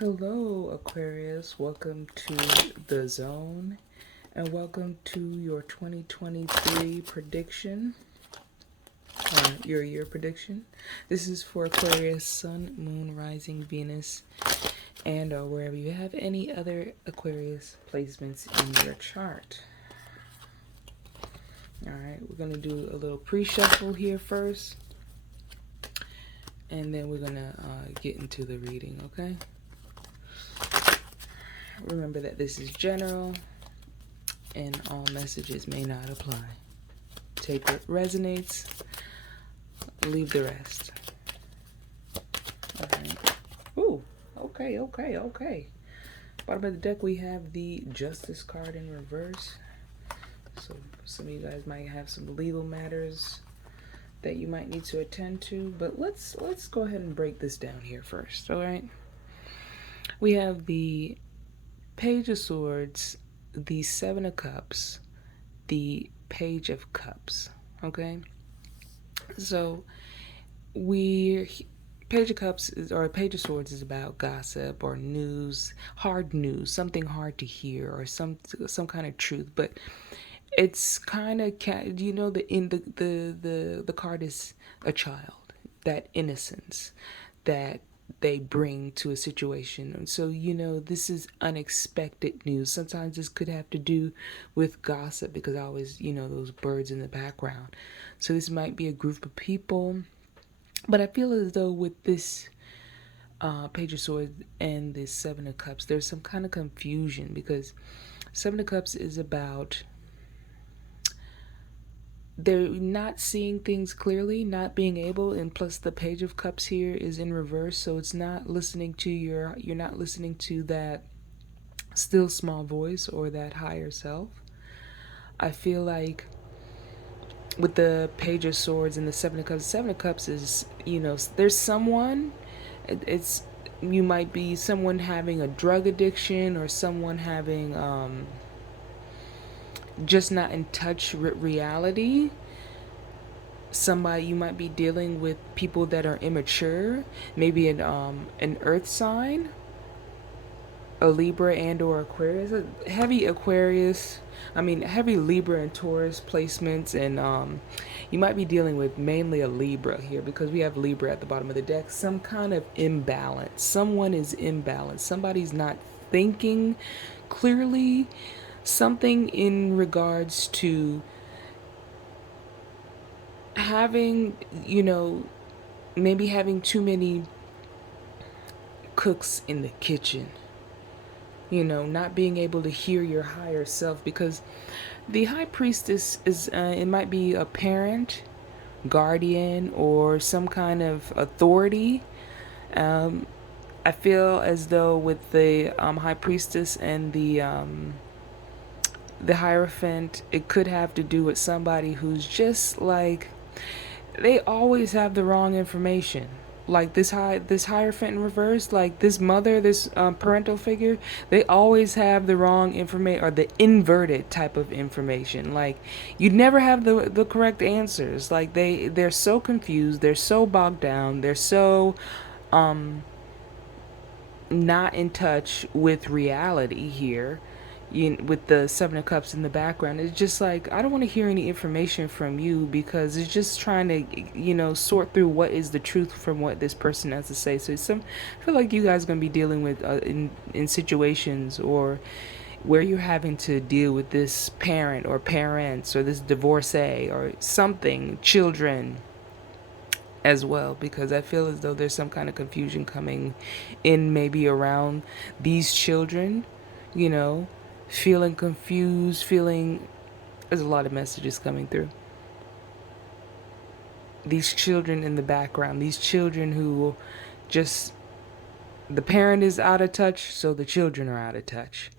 Hello, Aquarius. Welcome to the zone and welcome to your 2023 prediction, your year prediction. This is for Aquarius, Sun, Moon, Rising, Venus, and wherever you have any other Aquarius placements in your chart. All right, we're going to do a little pre-shuffle here first, and then we're going to get into the reading, okay? Remember that this is general and all messages may not apply. Take what resonates, leave the rest. All right. Ooh, okay. Bottom of the deck, we have the Justice card in reverse. So some of you guys might have some legal matters that you might need to attend to, but let's go ahead and break this down here first, all right? We have the Page of Swords, the Seven of Cups, the Page of Cups, okay? So Page of Cups or Page of Swords is about gossip or news, hard news, something hard to hear or some kind of truth, but it's kind of the card is a child, that innocence that they bring to a situation. And so, this is unexpected news. Sometimes this could have to do with gossip because I always, those birds in the background. So this might be a group of people. But I feel as though with this Page of Swords and this Seven of Cups, there's some kind of confusion because Seven of Cups is about they're not seeing things clearly, not being able, and plus the Page of Cups here is in reverse, so it's not listening to you're not listening to that still small voice or that higher self. I feel like with the Page of Swords and the Seven of Cups is, there's someone, it's you might be someone having a drug addiction or someone having just not in touch with reality. Somebody, you might be dealing with people that are immature, maybe an earth sign, a Libra and or Aquarius, a heavy heavy Libra and Taurus placements, and you might be dealing with mainly a Libra here because we have Libra at the bottom of the deck. Some kind of imbalance. Someone is imbalanced. Somebody's not thinking clearly. Something in regards to having, maybe having too many cooks in the kitchen. Not being able to hear your higher self because the High Priestess is, it might be a parent, guardian, or some kind of authority. I feel as though with the High Priestess and the Hierophant, it could have to do with somebody who's just like, they always have the wrong information. Like this Hierophant in reverse, like this mother, this parental figure, they always have the wrong information or the inverted type of information. Like you never have the correct answers. Like they're so confused, they're so bogged down, they're so not in touch with reality here. With the Seven of Cups in the background, it's just like, I don't want to hear any information from you because it's just trying to, sort through what is the truth from what this person has to say. So I feel like you guys are going to be dealing with in situations or where you're having to deal with this parent or parents or this divorcee or something, children as well, because I feel as though there's some kind of confusion coming in maybe around these children, feeling confused, there's a lot of messages coming through. These children in the background, these children who just, the parent is out of touch, so the children are out of touch.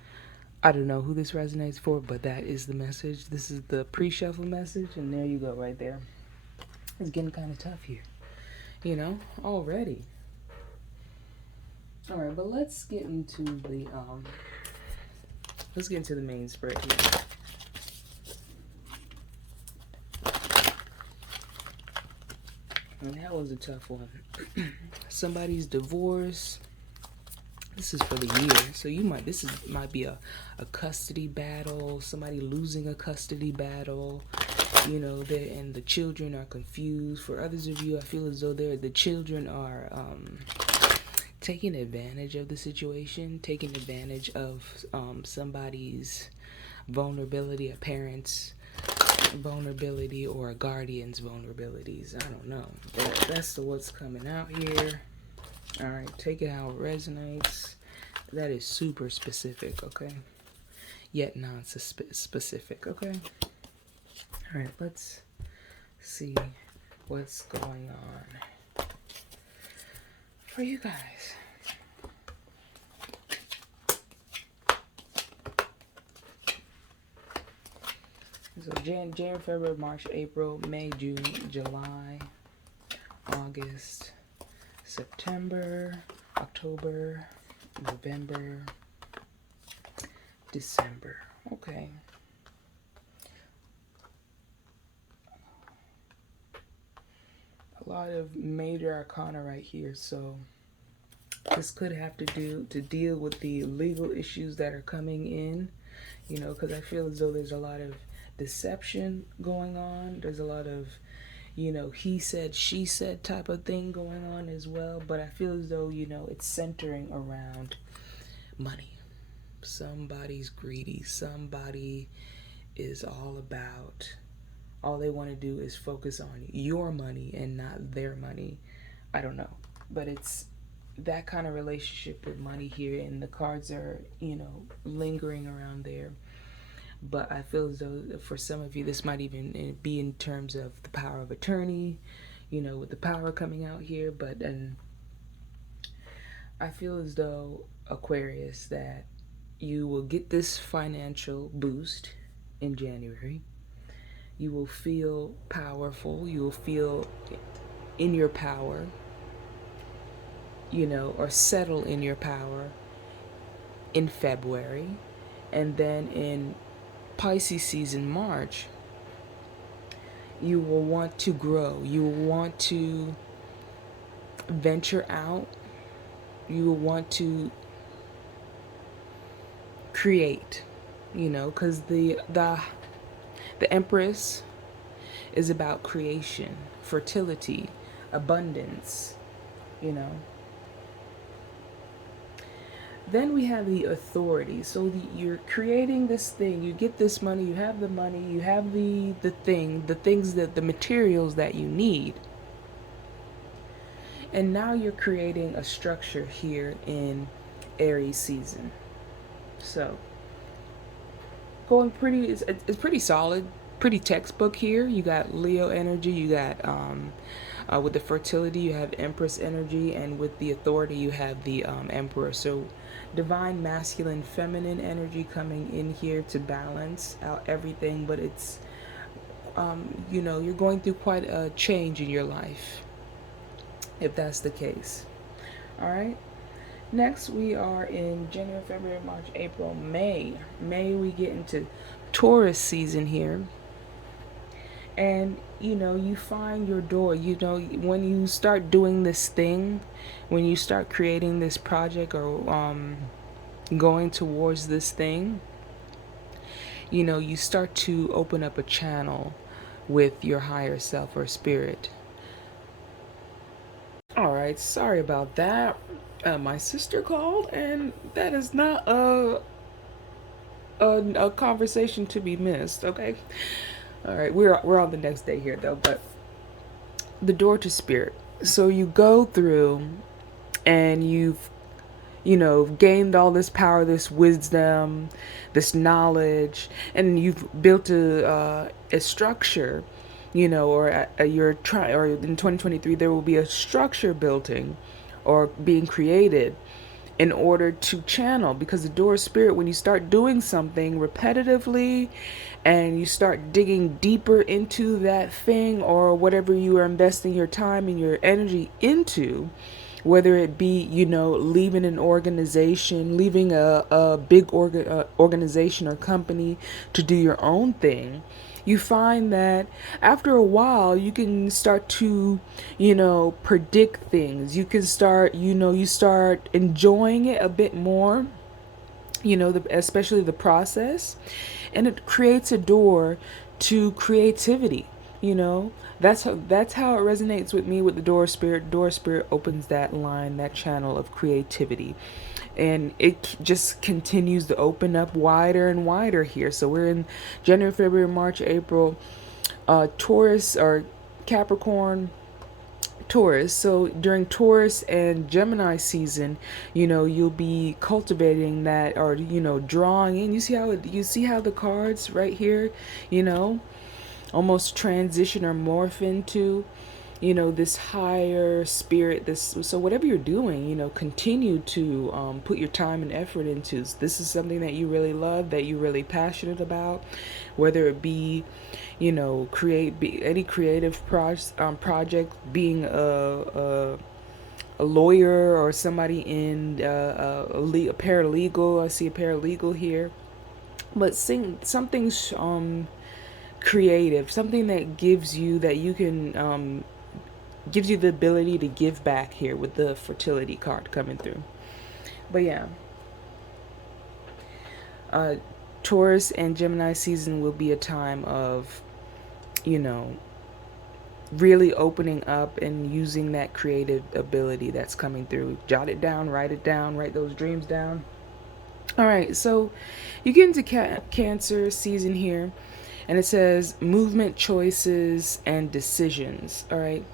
I don't know who this resonates for, but that is the message. This is the pre-shuffle message, and there you go right there. It's getting kind of tough here, already. All right, but let's get into the main spread here. And that was a tough one. Somebody's divorce, This is for the year. So might be a custody battle, somebody losing a custody battle. And the children are confused. For others of you, I feel as though the children are taking advantage of the situation, taking advantage of somebody's vulnerability, a parent's vulnerability, or a guardian's vulnerabilities. I don't know. That's what's coming out here. All right, take it how it resonates. That is super specific, okay? Yet non-specific, okay? All right, let's see what's going on for you guys. So January, February, March, April, May, June, July, August, September, October, November, December. Okay. A lot of major arcana right here, so this could have to deal with the legal issues that are coming in, because I feel as though there's a lot of deception going on. There's a lot of, he said, she said type of thing going on as well. But I feel as though, it's centering around money. Somebody's greedy. Somebody is all they want to do is focus on your money and not their money. I don't know. But it's that kind of relationship with money here. And the cards are, lingering around there. But I feel as though for some of you, this might even be in terms of the power of attorney, with the power coming out here. But I feel as though, Aquarius, that you will get this financial boost in January. You will feel powerful. You will feel in your power, or settle in your power in February. And then in Pisces season, March, you will want to grow. You will want to venture out. You will want to create, because the Empress is about creation, fertility, abundance, Then we have the authority. So you're creating this thing, you get this money, you have the money, you have the things, the materials that you need. And now you're creating a structure here in Aries season. So it's pretty solid, pretty textbook here. You got Leo energy, you got with the fertility you have Empress energy, and with the authority you have the Emperor. So divine masculine feminine energy coming in here to balance out everything. But it's you're going through quite a change in your life, if that's the case. All right. Next, we are in January, February, March, April, May. May, we get into Taurus season here. And, you find your door. When you start doing this thing, when you start creating this project or going towards this thing, you start to open up a channel with your higher self or spirit. All right, sorry about that. My sister called, and that is not a conversation to be missed. Okay. All right, we're on the next day here though, but the door to spirit. So you go through, and you've gained all this power, this wisdom, this knowledge, and you've built a structure. Or you're trying, or in 2023 there will be a structure building or being created in order to channel, because the door of spirit, when you start doing something repetitively and you start digging deeper into that thing or whatever you are investing your time and your energy into, whether it be, leaving an organization, leaving a big organization or company to do your own thing, you find that after a while you can start to, predict things. You can start, you start enjoying it a bit more, especially the process, and it creates a door to creativity. You know, that's how it resonates with me with the door spirit. Door spirit opens that line, that channel of creativity, and it just continues to open up wider and wider here. So we're in January, February, March, April, Taurus or Capricorn, Taurus. So during Taurus and Gemini season, you'll be cultivating that, or drawing in. You see how the cards right here, you know, almost transition or morph into, this higher spirit. This, so whatever you're doing, continue to put your time and effort into. This is something that you really love, that you're really passionate about, whether it be, any creative project, being a lawyer or somebody in a paralegal. I see a paralegal here, but something creative, something that gives you, that you can gives you the ability to give back here with the fertility card coming through. But yeah, uh, Taurus and Gemini season will be a time of, you know, really opening up and using that creative ability that's coming through. Jot it down, write those dreams down. All right, so you get into Cancer season here, and it says movement, choices, and decisions. All right.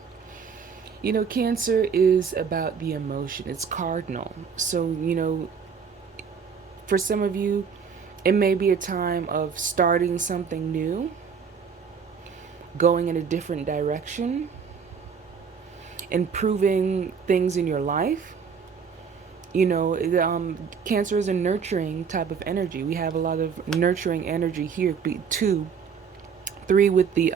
Cancer is about the emotion. It's cardinal. So, for some of you, it may be a time of starting something new, going in a different direction, improving things in your life. Cancer is a nurturing type of energy. We have a lot of nurturing energy here. 2, 3 with the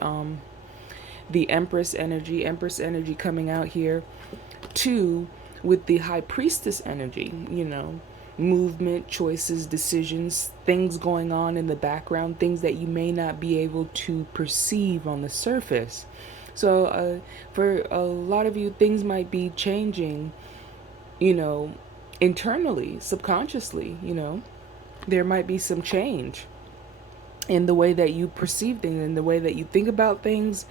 Empress energy coming out here. 2 with the High Priestess energy, movement, choices, decisions, things going on in the background, things that you may not be able to perceive on the surface. So for a lot of you, things might be changing, internally, subconsciously. There might be some change in the way that you perceive things, in the way that you think about things,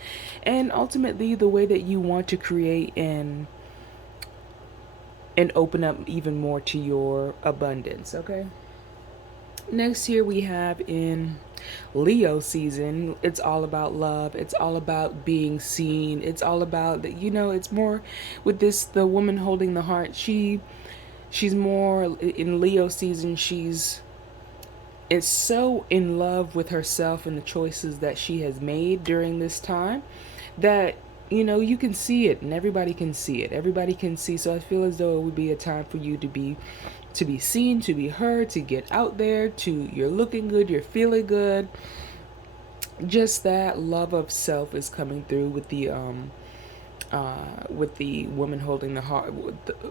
and ultimately the way that you want to create and open up even more to your abundance. Okay, next here we have in Leo season, it's all about love, it's all about being seen, it's all about that. It's more with this, the woman holding the heart. She's more in Leo season, she's is so in love with herself and the choices that she has made during this time, that you can see it, and everybody can see it. Everybody can see. So I feel as though it would be a time for you to be seen, to be heard, to get out there, you're looking good, you're feeling good. Just that love of self is coming through with the woman holding the heart,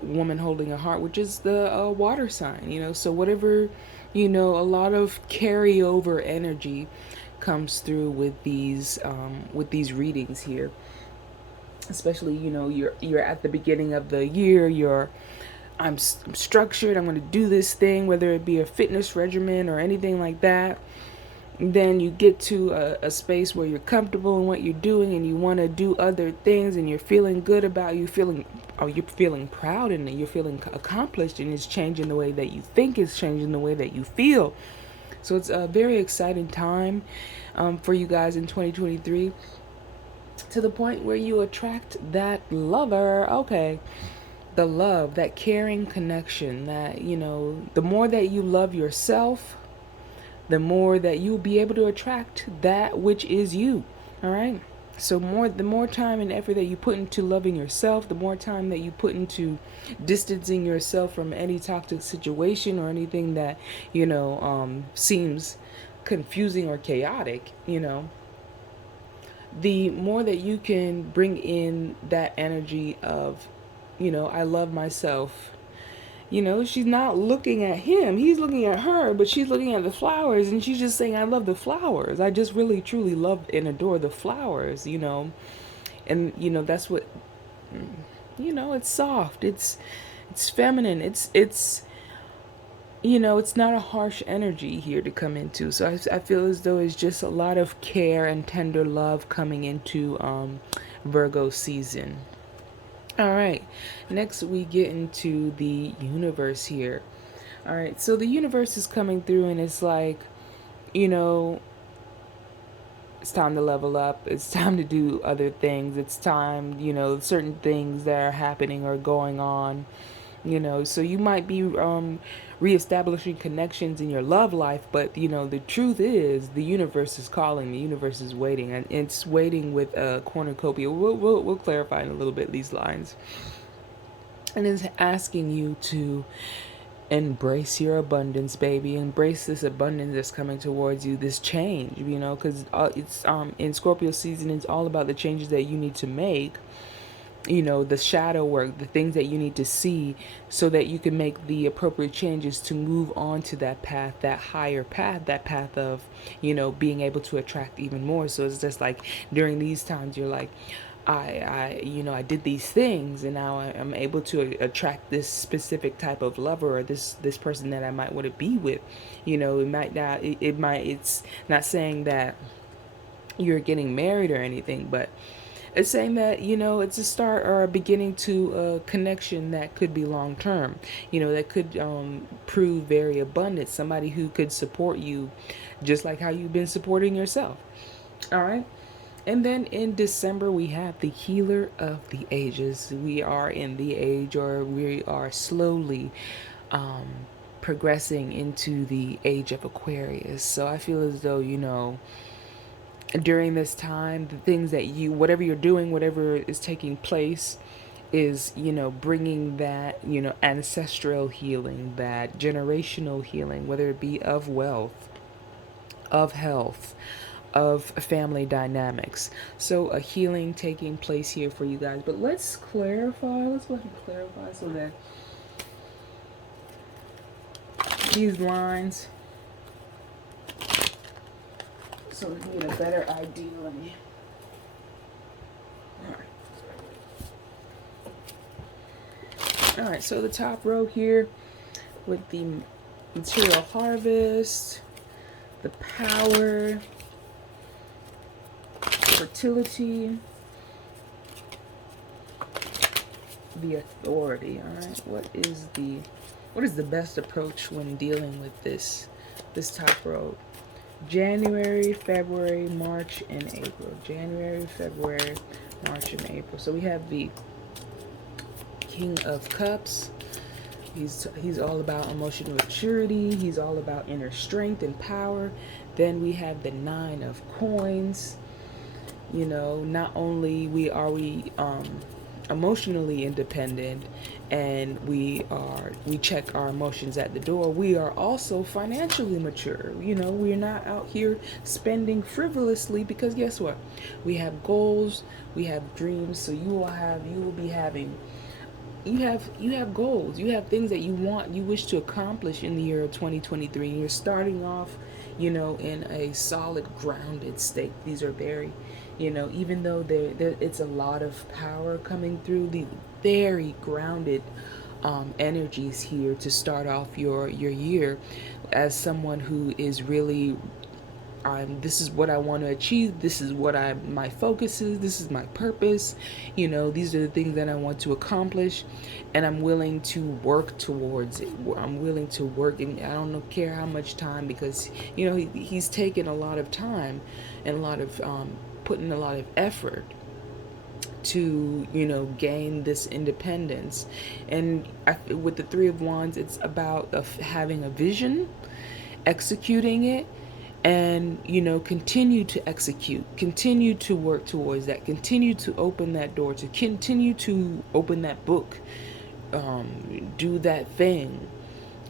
woman holding a heart, which is the water sign. So whatever, a lot of carryover energy comes through with these readings here. Especially, you're at the beginning of the year. I'm structured. I'm going to do this thing, whether it be a fitness regimen or anything like that. Then you get to a space where you're comfortable in what you're doing, and you want to do other things, and you're feeling good about you're feeling proud, and you're feeling accomplished, and it's changing the way that you think, it's changing the way that you feel. So it's a very exciting time for you guys in 2023, to the point where you attract that lover. Okay, the love, that caring connection, that the more that you love yourself, the more that you'll be able to attract that which is you. All right. So the more time and effort that you put into loving yourself, the more time that you put into distancing yourself from any toxic situation or anything that, seems confusing or chaotic, the more that you can bring in that energy of, I love myself, You know, she's not looking at him. He's looking at her, but she's looking at the flowers, and she's just saying, I love the flowers. I just really, truly love and adore the flowers, you know. And, you know, that's what, you know, it's soft. It's feminine. It's you know, it's not a harsh energy here to come into. So I feel as though it's just a lot of care and tender love coming into Virgo season. All right, next we get into the universe here. All right, so the universe is coming through, and it's like, you know, it's time to level up. It's time to do other things. It's time, you know, certain things that are happening or going on, you know. So you might be reestablishing connections in your love life, but, you know, the truth is the universe is calling. The universe is waiting, and it's waiting with a cornucopia. We'll clarify in a little bit these lines. And it's asking you to embrace your abundance, baby. Embrace this abundance that's coming towards you, this change, you know, because it's in Scorpio season, it's all about the changes that you need to make, you know, the shadow work, the things that you need to see so that you can make the appropriate changes to move on to that path, that higher path, that path of, you know, being able to attract even more. So it's just like during these times you're like, you know, I did these things, and now I'm able to attract this specific type of lover, or this person that I might want to be with. You know, it might not, it might, it's not saying that you're getting married or anything, but it's saying that, you know, it's a start or a beginning to a connection that could be long term, you know, that could prove very abundant. Somebody who could support you just like how you've been supporting yourself. All right. And then in December, we have the healer of the ages. We are in the age, or we are slowly um, progressing into the age of Aquarius. So I feel as though, you know, during this time, the things that you, whatever you're doing, whatever is taking place, is, you know, bringing that, you know, ancestral healing, that generational healing, whether it be of wealth, of health, of family dynamics. So a healing taking place here for you guys. But let's clarify. Let's go ahead and clarify so that these lines, so we can get a better idea. Let me. All right. So the top row here with the material harvest, the power, fertility, the authority. All right, what is the best approach when dealing with this top row? January, February, March, and April. January, February, March, and April. So we have the King of Cups. He's all about emotional maturity. He's all about inner strength and power. Then we have the Nine of Coins. You know, not only are we emotionally independent, and we check our emotions at the door, we are also financially mature. You know, we're not out here spending frivolously, because guess what? We have goals, we have dreams. So you will be having, you have goals, you have things that you wish to accomplish in the year of 2023. You're starting off, you know, in a solid, grounded state. These are very, you know, even though it's a lot of power coming through, the very grounded energies here to start off your year as someone who is really, this is what I want to achieve. This is what my focus is. This is my purpose. You know, these are the things that I want to accomplish, and I'm willing to work towards it. I'm willing to work, and I don't care how much time, because, you know, he's taken a lot of time and a lot of putting a lot of effort to, you know, gain this independence. And with the Three of Wands, it's about having a vision, executing it, and, you know, continue to execute, continue to work towards that, continue to open that door, to continue to open that book, do that thing,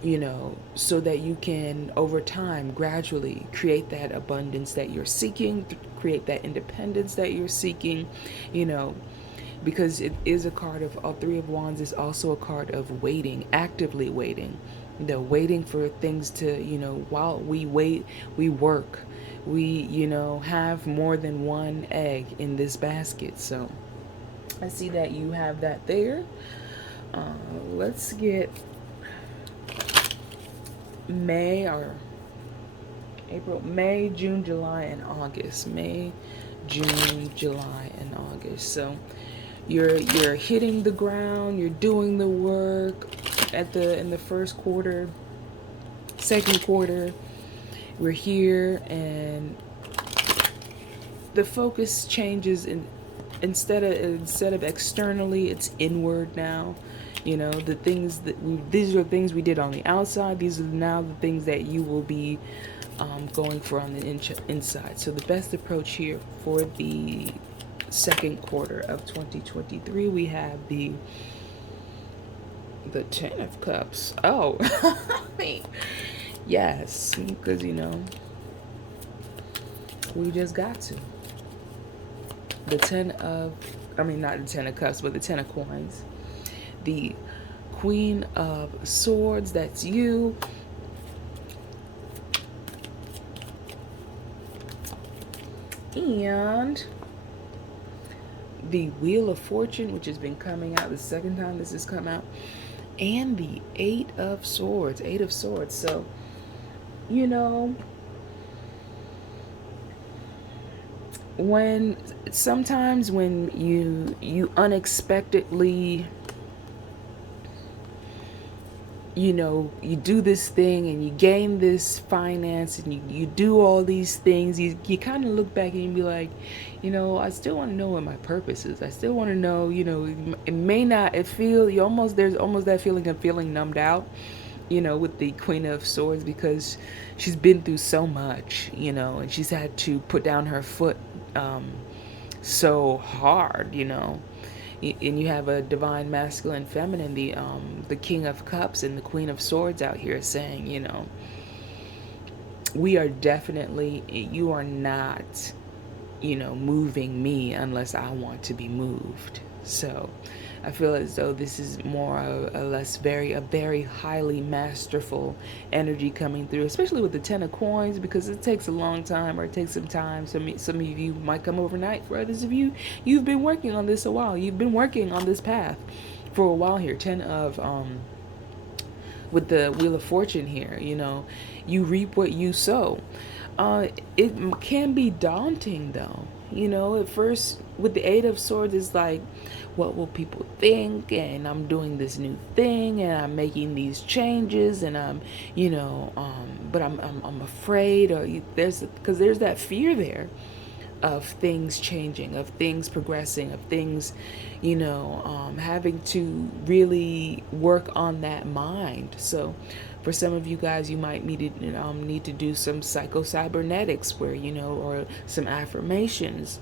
you know, so that you can, over time, gradually create that abundance that you're seeking, create that independence that you're seeking, you know. because it is a card of all three of wands is also a card of waiting, actively waiting, waiting for things to, while we wait, we work, we, have more than one egg in this basket. So I see that you have that there. Let's get May or April, May, June, July, and August. May, June, July, and August. So you're hitting the ground, you're doing the work in the first quarter, second quarter. We're here, and the focus changes instead of externally, it's inward now. The things these are things we did on the outside. These are now the things that you will be going for on the inside. So the best approach here for the second quarter of 2023, we have the Ten of Cups. Oh, yes, because we just got to the not the Ten of Cups, but the Ten of Coins. The Queen of Swords, that's you. And the Wheel of Fortune, which has been coming out the second time this has come out. And the Eight of Swords. So, when sometimes when you unexpectedly, you do this thing and you gain this finance and you do all these things, you kind of look back and you be like, I still want to know what my purpose is. I still want to know, it may not, there's almost that feeling of feeling numbed out, with the Queen of Swords, because she's been through so much, and she's had to put down her foot so hard, and you have a divine masculine feminine, the King of Cups and the Queen of Swords out here saying, we are definitely, you are not, moving me unless I want to be moved. So I feel as though this is more a very highly masterful energy coming through, especially with the Ten of Coins, because it takes a long time, or it takes some time. Some of you might come overnight. For others of you, you've been working on this a while. You've been working on this path for a while here. Ten of with the Wheel of Fortune here, you reap what you sow. It can be daunting though. At first with the Eight of Swords, it's like, what will people think? And I'm doing this new thing, and I'm making these changes, and I'm, but I'm afraid, or there's that fear there of things changing, of things progressing, of things, having to really work on that mind. So for some of you guys, you might need to do some psycho-cybernetics where, or some affirmations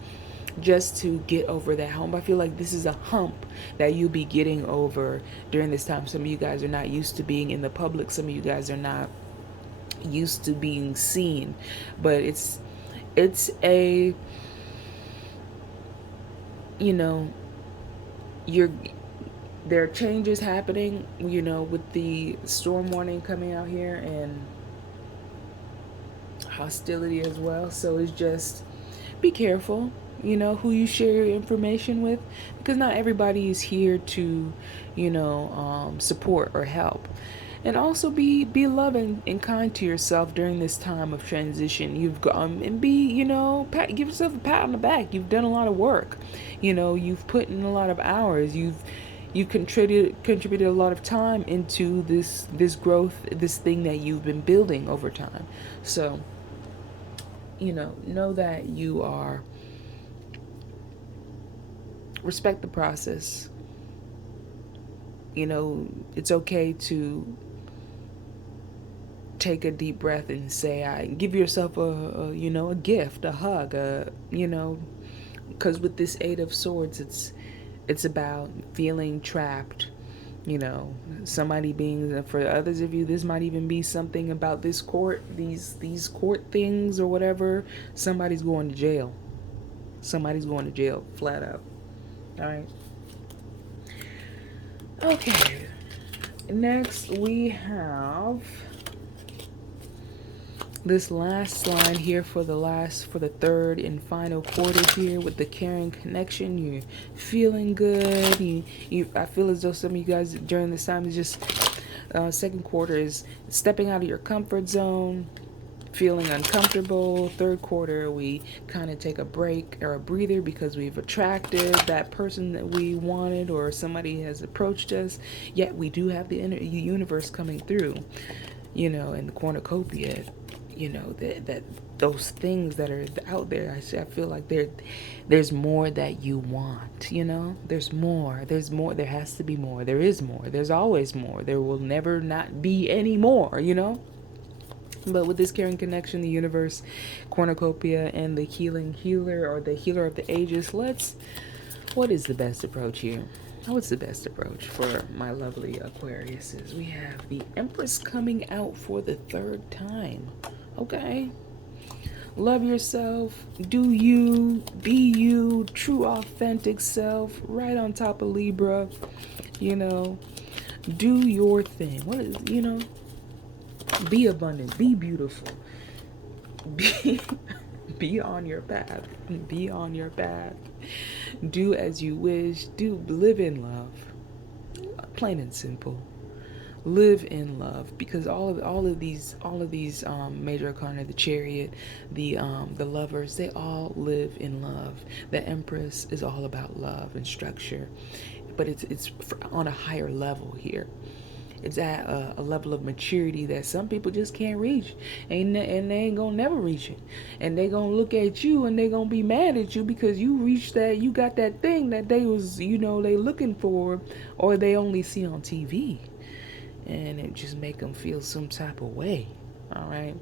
just to get over that hump. I feel like this is a hump that you'll be getting over during this time. Some of you guys are not used to being in the public. Some of you guys are not used to being seen. But it's a, there are changes happening, with the storm warning coming out here and hostility as well. So it's just, be careful, who you share your information with, because not everybody is here to, support or help. And also be loving and kind to yourself during this time of transition. You've gone and give yourself a pat on the back. You've done a lot of work. You've put in a lot of hours. You've contributed a lot of time into this growth, this thing that you've been building over time. So, know that you are, respect the process. It's okay to take a deep breath and say, give yourself a gift, a hug, because with this Eight of Swords, it's about feeling trapped. Somebody being, for others of you, this might even be something about this court, these court things or whatever. Somebody's going to jail. Flat out. All right. Okay, next we have this last line here for the third and final quarter here with the caring connection. You're feeling good. I feel as though some of you guys during this time is just second quarter is stepping out of your comfort zone, feeling uncomfortable. Third quarter, we kind of take a break or a breather because we've attracted that person that we wanted or somebody has approached us. Yet we do have the universe coming through, in the cornucopia, that those things that are out there. I feel like there's more that you want. There's more. There has to be more. There is more. There's always more. There will never not be any more. But with this caring connection, the universe, cornucopia, and the healing healer or the healer of the ages, what is the best approach here? What's the best approach for my lovely Aquariuses? We have the Empress coming out for the third time. Okay. Love yourself. Do you. Be you. True, authentic self. Right on top of Libra. Do your thing. Be abundant. Be beautiful. Be, be on your path. Be on your path. Do as you wish. Live in love. Plain and simple. Live in love, because all of these major arcana, the Chariot, the Lovers, they all live in love. The Empress is all about love and structure, but it's on a higher level here. It's at a level of maturity that some people just can't reach, and they ain't gonna never reach it. And they gonna look at you and they gonna be mad at you because you reached that, you got that thing that they was, they looking for, or they only see on TV. And it just make them feel some type of way, all right,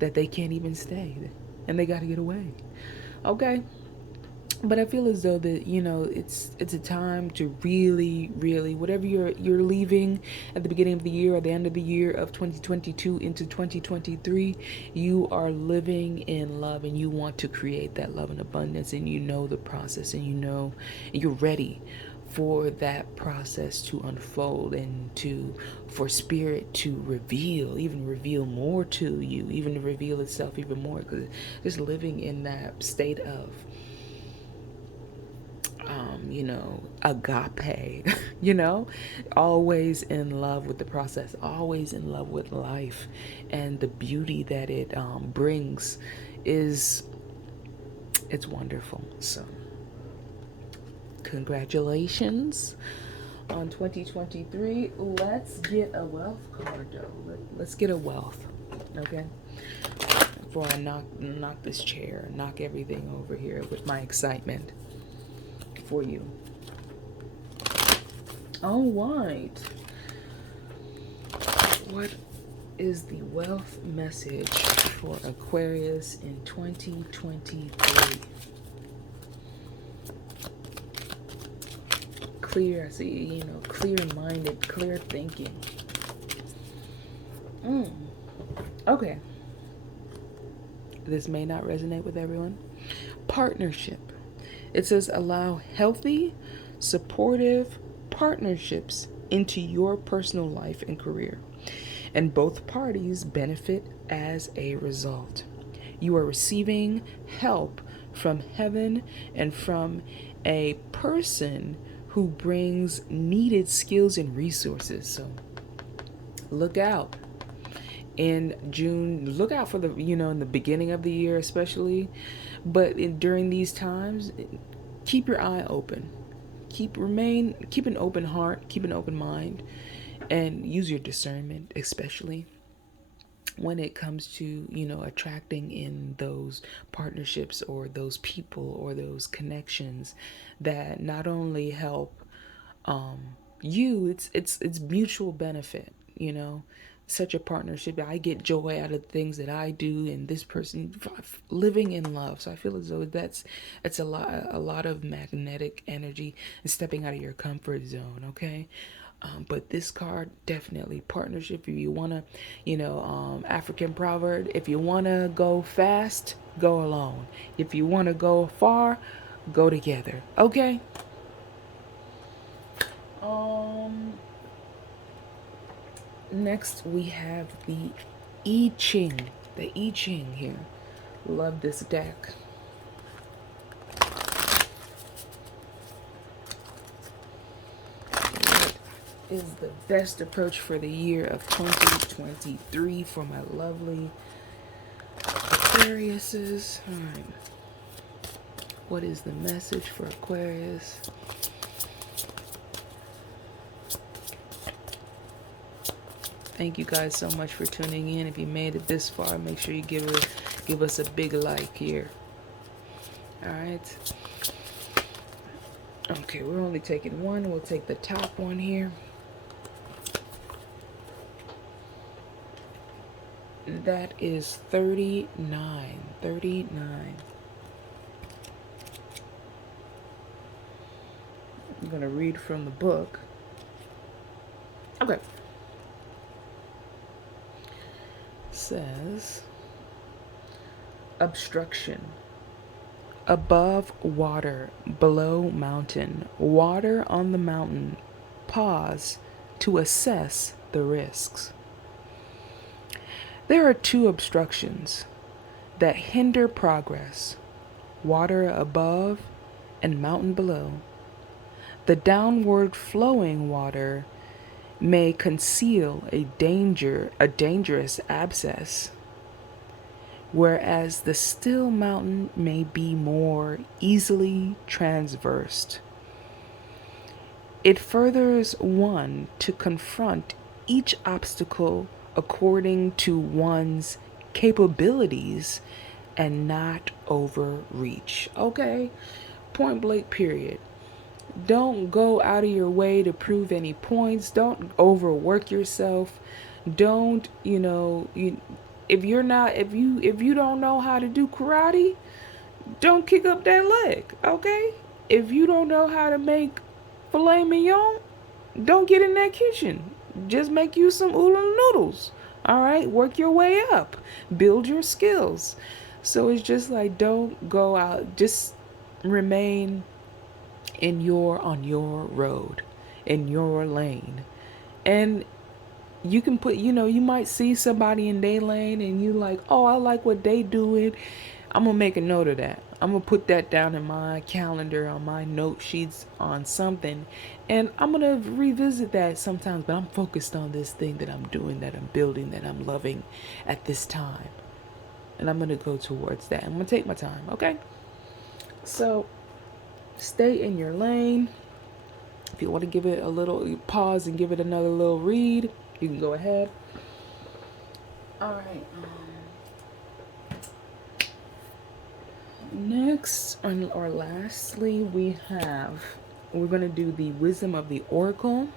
that they can't even stay, and they got to get away. Okay. But I feel as though that it's a time to really, really, whatever you're leaving at the beginning of the year or the end of the year of 2022 into 2023, you are living in love, and you want to create that love and abundance, and the process, and you're ready for that process to unfold, and for spirit to reveal more to you, even to reveal itself even more, because just living in that state of agape, always in love with the process, always in love with life, and the beauty that it brings it's wonderful. So congratulations on 2023. Let's get a wealth card though. Let's get a wealth, okay? Before I knock this chair, knock everything over here with my excitement for you. All right. What is the wealth message for Aquarius in 2023? Clear, I see, clear-minded, clear thinking. Okay. This may not resonate with everyone. Partnership. It says allow healthy, supportive partnerships into your personal life and career, and both parties benefit as a result. You are receiving help from heaven and from a person who brings needed skills and resources. So look out. In June, look out for in the beginning of the year especially, but during these times, keep your eye open. Keep an open heart, keep an open mind, and use your discernment, especially when it comes to attracting in those partnerships or those people or those connections that not only help you, it's mutual benefit. Such a partnership, I get joy out of the things that I do, and this person living in love. So I feel as though it's a lot of magnetic energy and stepping out of your comfort zone. Okay. But this card, definitely partnership. If you want to, African proverb, if you want to go fast, go alone. If you want to go far, go together. Okay. Next we have the I Ching. The I Ching here. Love this deck. What is the best approach for the year of 2023 for my lovely Aquariuses? Alright. What is the message for Aquarius? Thank you guys so much for tuning in. If you made it this far, make sure you give us a big like here. Alright. Okay, we're only taking one. We'll take the top one here. That is 39. 39. I'm going to read from the book. Okay. Says, obstruction. Above water, below mountain. Water on the mountain. Pause to assess the risks. There are two obstructions that hinder progress. Water above and mountain below. The downward flowing water may conceal a dangerous abscess, whereas the still mountain may be more easily traversed. It furthers one to confront each obstacle according to one's capabilities and not overreach. Okay? Point blank, period. Don't go out of your way to prove any points. Don't overwork yourself. Don't, if you don't know how to do karate, don't kick up that leg, okay? If you don't know how to make filet mignon, don't get in that kitchen. Just make you some oodle noodles. All right, work your way up. Build your skills. So it's just like, don't go out. Just remain on your road, in your lane. And you can put, you might see somebody in their lane and you like, oh, I like what they doing. I'm gonna make a note of that. I'm gonna put that down in my calendar, on my note sheets, on something, and I'm gonna revisit that sometimes. But I'm focused on this thing that I'm doing, that I'm building, that I'm loving at this time, and I'm gonna go towards that. I'm gonna take my time, okay? So stay in your lane. If you want to give it a little pause and give it another little read, you can go ahead. All right. Next, or lastly, we're going to do the Wisdom of the Oracle.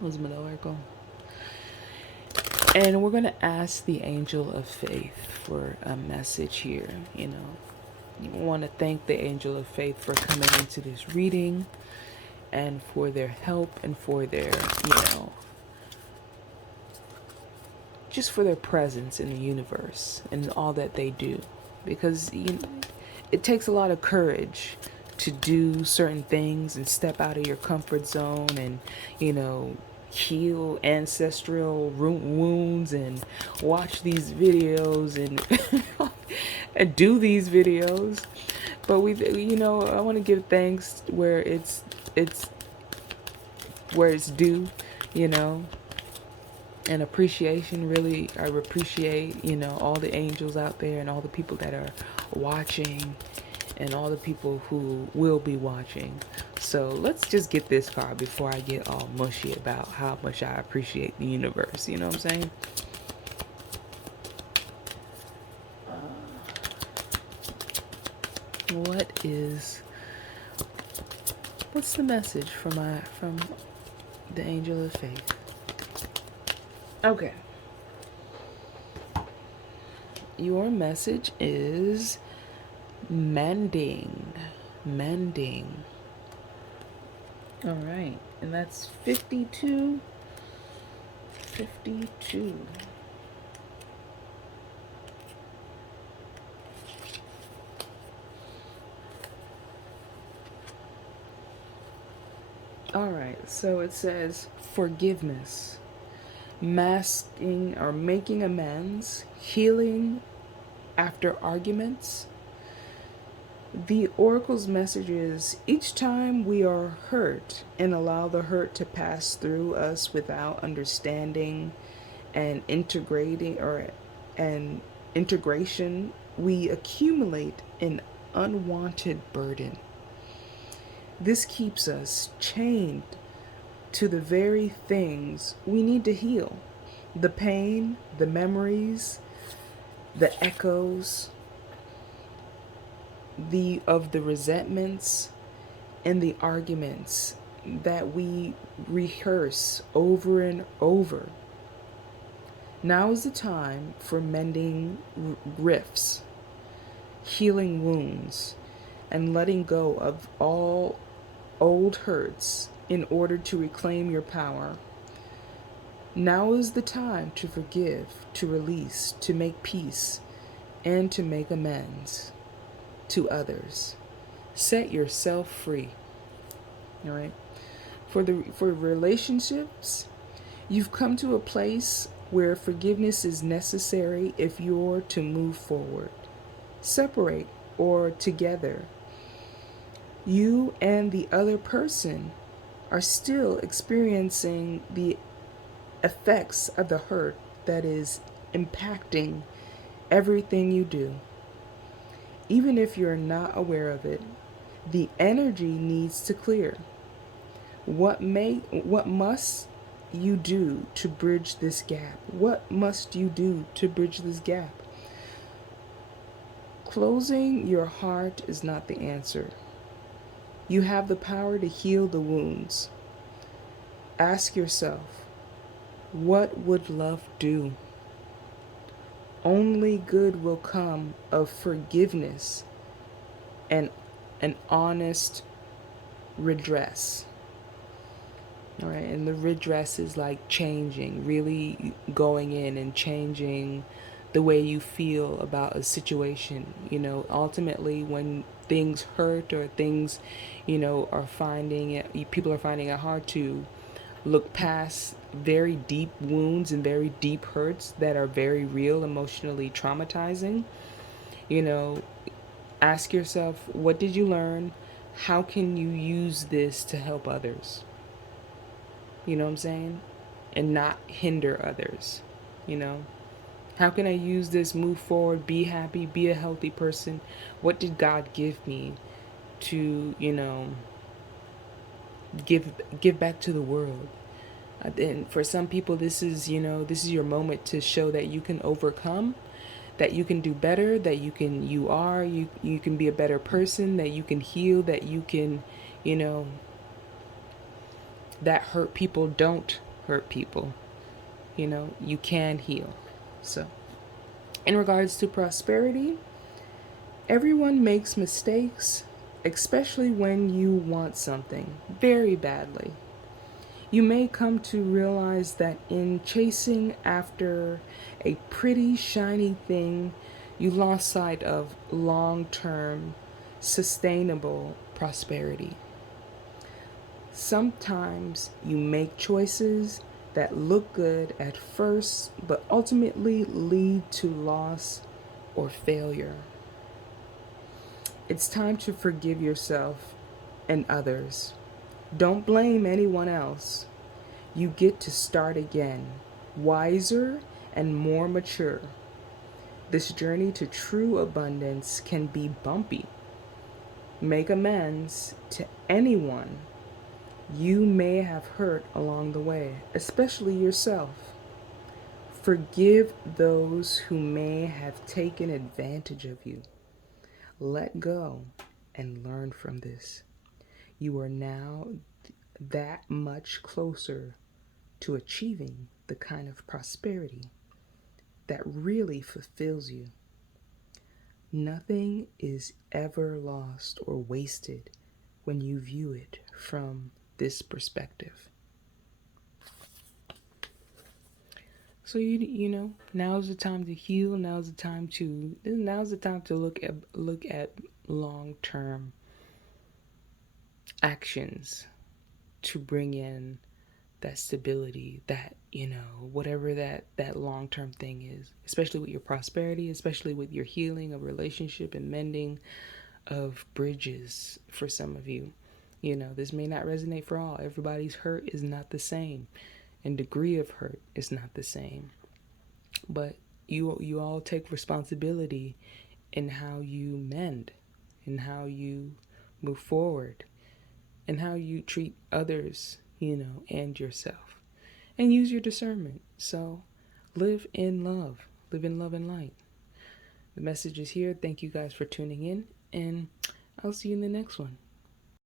Wisdom of the Oracle. And we're going to ask the Angel of Faith for a message here. You want to thank the Angel of Faith for coming into this reading and for their help and for their, just for their presence in the universe and all that they do. Because it takes a lot of courage to do certain things and step out of your comfort zone and, heal ancestral wounds and watch these videos and and do these videos. But I want to give thanks where it's due, and appreciation. Really, I appreciate, all the angels out there and all the people that are watching and all the people who will be watching. So let's just get this card before I get all mushy about how much I appreciate the universe. You know what I'm saying? What's the message from the Angel of Faith? Okay. Your message is mending. Mending. All right. And that's 52. 52. All right. So it says forgiveness, masking or making amends, healing after arguments. The oracle's message is each time we are hurt and allow the hurt to pass through us without understanding and and integration, we accumulate an unwanted burden. This keeps us chained to the very things we need to heal: the pain, the memories, the echoes, the resentments and the arguments that we rehearse over and over. Now is the time for mending rifts, healing wounds, and letting go of all old hurts in order to reclaim your power. Now is the time to forgive, to release, to make peace, and to make amends to others. Set yourself free. All right. For relationships, you've come to a place where forgiveness is necessary if you're to move forward. Separate or together, you and the other person are still experiencing the effects of the hurt that is impacting everything you do. Even if you're not aware of it, the energy needs to clear. What must you do to bridge this gap? What must you do to bridge this gap? Closing your heart is not the answer. You have the power to heal the wounds. Ask yourself, what would love do? Only good will come of forgiveness and an honest redress. All right, and the redress is like changing, really going in and changing the way you feel about a situation. Ultimately, when things hurt or things, people are finding it hard to look past very deep wounds and very deep hurts that are very real, emotionally traumatizing. You know, ask yourself, what did you learn? How can you use this to help others? You know what I'm saying? And not hinder others. How can I use this, move forward, be happy, be a healthy person? What did God give me to, give back to the world? And for some people, this is your moment to show that you can overcome, that you can do better, that you can be a better person, that you can heal, that you can, that hurt people don't hurt people. You can heal. So, in regards to prosperity, everyone makes mistakes, especially when you want something very badly. You may come to realize that in chasing after a pretty shiny thing, you lost sight of long-term, sustainable prosperity. Sometimes you make choices that look good at first, but ultimately lead to loss or failure. It's time to forgive yourself and others. Don't blame anyone else. You get to start again, wiser and more mature. This journey to true abundance can be bumpy. Make amends to anyone you may have hurt along the way, especially yourself. Forgive those who may have taken advantage of you. Let go and learn from this. You are now that much closer to achieving the kind of prosperity that really fulfills you. Nothing is ever lost or wasted when you view it from this perspective. So now's the time to heal. Now's the time to look at long-term actions. to bring in that stability, that, you know, whatever that long-term thing is, especially with your prosperity, especially with your healing of relationship and mending of bridges. For some of you, you know, this may not resonate for all. Everybody's hurt is not the same, and degree of hurt is not the same, but you all take responsibility in how you mend, in how you move forward, and how you treat others, you know, and yourself. And use your discernment. So live in love. Live in love and light. The message is here. Thank you guys for tuning in, and I'll see you in the next one.